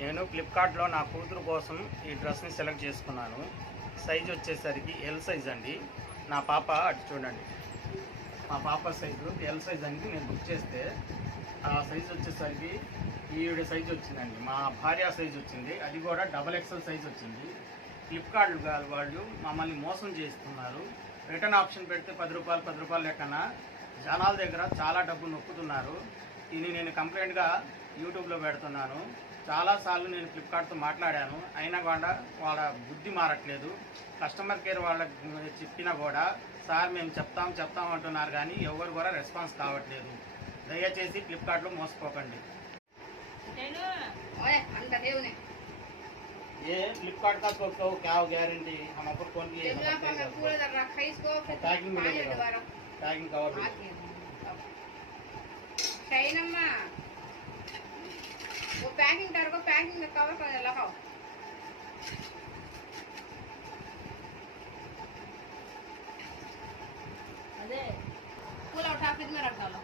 నేను ఫ్లిప్కార్ట్లో నా కూతురు కోసం ఈ డ్రెస్ని సెలెక్ట్ చేసుకున్నాను. సైజ్ వచ్చేసరికి ఎల్ సైజ్ అండి. నా పాప అటు చూడండి, మా పాప సైజు ఎల్ సైజ్ అండి. నేను బుక్ చేస్తే ఆ సైజ్ వచ్చేసరికి ఈవిడ సైజు వచ్చిందండి. మా భార్య సైజు వచ్చింది, అది కూడా XXL సైజ్ వచ్చింది. ఫ్లిప్కార్ట్ వాళ్ళు మమ్మల్ని మోసం చేస్తున్నారు. రిటర్న్ ఆప్షన్ పెడితే ₹10 లెక్కన జనాల దగ్గర చాలా డబ్బు నొక్కుతున్నారు. ఇది నేను కంప్లైంట్గా యూట్యూబ్లో పెడుతున్నాను. చాలాసార్లు నేను ఫ్లిప్కార్ట్తో మాట్లాడాను, అయినా కూడా వాళ్ళ బుద్ధి మారట్లేదు. కస్టమర్ కేర్ వాళ్ళకి చెప్పినా కూడా సార్ మేము చెప్తాం అంటున్నారు, కానీ ఎవరు కూడా రెస్పాన్స్ కావట్లేదు. దయచేసి ఫ్లిప్కార్ట్లో మోసపోకండి. ये फ्लिपकार्ट का तो क्या हो गारंटी हम आपको कौन की पैकिंग मिलेगा, पैकिंग कवर शैनम्मा वो पैकिंग कवर कर लगाओ। अरे पूरा उठा फ्रिज में रख डालो।